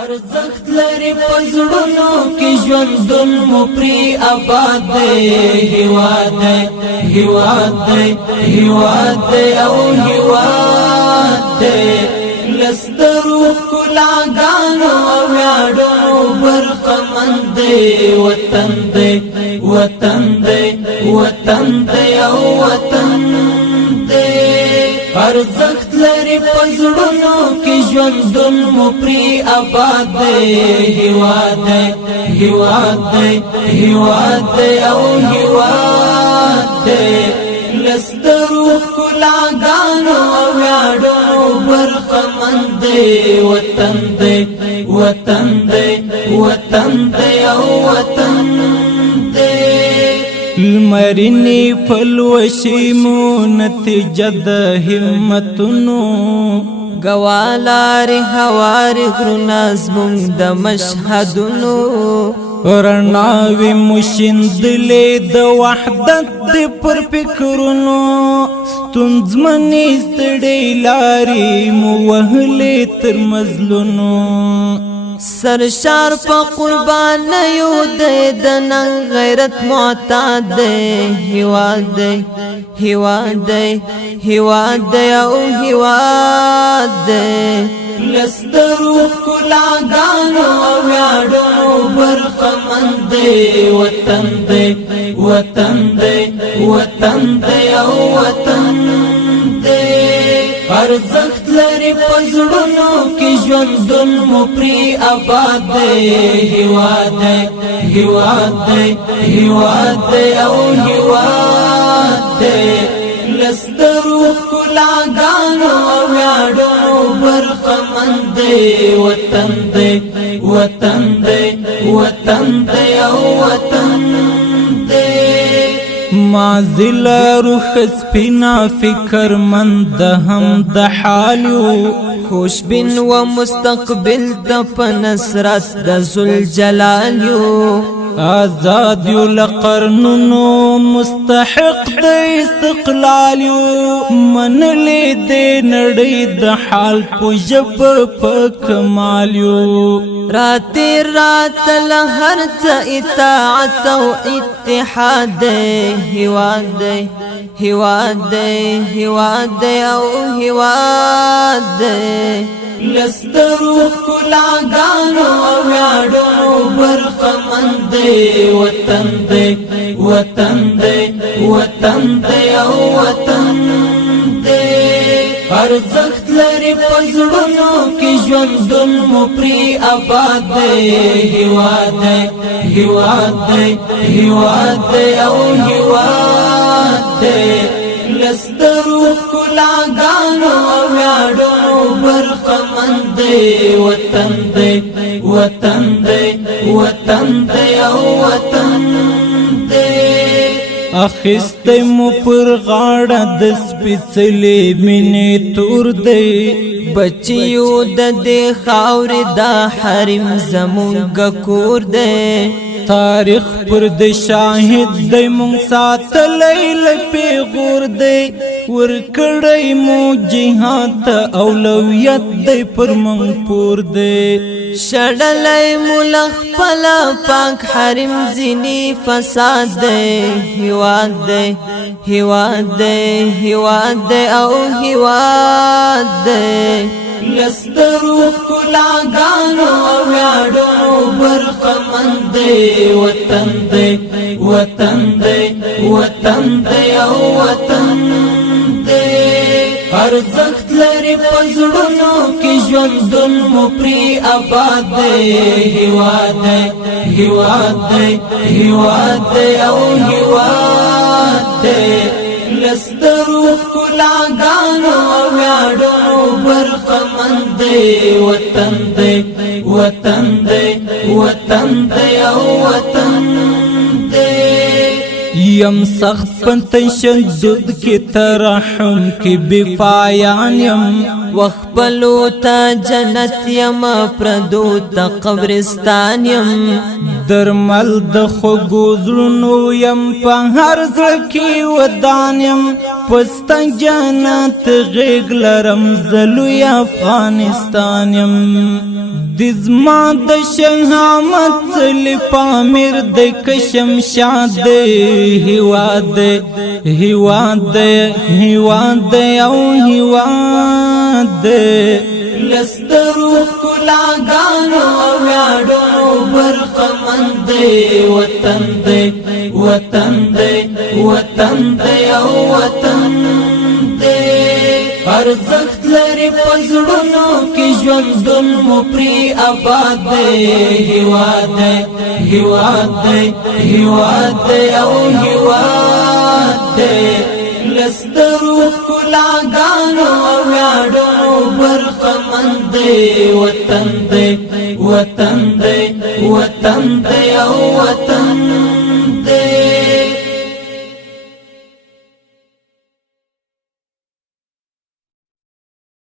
ارزخت لري پزړونو کې ژوندون مو پری آباد دی هیواد دی هیواد دی هیواد دی او هیواد دی لسترو کلاګانو ویاړو برخمند دی وطن دی وطن دی وطن دی او وطن دی ارزخت لري پزړونو کې ژوندون مو پری آباد دی هیواد دی هیواد دی هیواد دی او هیواد دی لسترو کلاګانو ویاړو برخمند دی وطن دی وطن دی وطن دی او وطن دی المرنی پلوشی مو نتیجه د همتونو گوالار هوار غرنا زمون د مشهدونو رڼاوي مشندلې د وحدت د پر فکرونو ستونزمنې ستړې لارې مو وهلې تر مزلونو سرشار په قربان یو د نن غیرت معتاد دی هیواد دی هیواد دی هیواد دی او هیواد دی لسترو کلاګانو ویاړو برخمند دی وطن دی وطن دی وطن دی او وطن دی ارزخت لري پزړونو کې ژوندون مو پری آباد دی هیواد دی هیواد دی هیواد دی او هیواد دی لسترو کلاګانو ویاړو برخمند دی وطن دی وطن دی وطن دی او وطن دی مازل روح سپینا فکر مند هم د حالو خوشبین و مستقبل د پنصرت د ذوالجلالیو آزاد یو لقرنونو مستحق د استقلال یو منلې د نړۍ د حال په ژب په کمال یو رات رات لهر ته اطاعت او اتحاد دی هیواد دی هیواد دی هیواد دی او هیواد دی لسترو کلاګانو ویاړو برخمند دی وطن دی وطن دی وطن دی او وطن دی ارزخت لري پزړونو کې ژوندون مو پری آباد دی هیواد دی هیواد دی هیواد دی او هیواد دی لسترو کلاګانو ویاړو برخمند دی وطن دی وطن دی وطن دی او وطن دی اخست مو پر غاړه د سپېڅلې مینې تور دی بچیو د دې خاورې دا حرم زمونږ کور دی تاریخ پر د شاهد دی مونږ ساتلی له پیغور دی ورکړی مو جهاد اولویت دی پر مونږ پور دی شړلی ملخ پلا پاک حرم زینی فساد دی هیواد دی هیواد دی هیواد دی او هیواد دی لسترو کلاګانو ویاړو برخمند دی وطن دی وطن دی وطن دی او وطن دی ارزخت لري پزړونو کې ژوندون مو پری آباد دی هیواد دی هیواد دی هیواد دی او هیواد دی لسترو کلاګانو ویاړو برخمند دی وطن دی وطن دی وطن دی او وطن دی یم سخت تشدد کی ترحم کی بفایان یم وخپلو تا جنت یم پردو تا قبرستان یم درمل د خوږو زړونو یم په هر زړه کې ودان یم پستا جنت غېږ لرم زلوی افغانستان یم دزما د شهامت څلی پامیر د کشمشاد هیواد هیواد هیواد او هیواد لسترو کلاګانو ویاړو برخمند وطن دی وطن دی وطن دی او وطن دی ارزښت لري پزړونو کې ژوندون مو پری آباد دی هیواد دی هیواد دی هیواد دی او هیواد دی لسترو کلاګانو ویاړو برخمند وطن دی وطن دی وطن دی او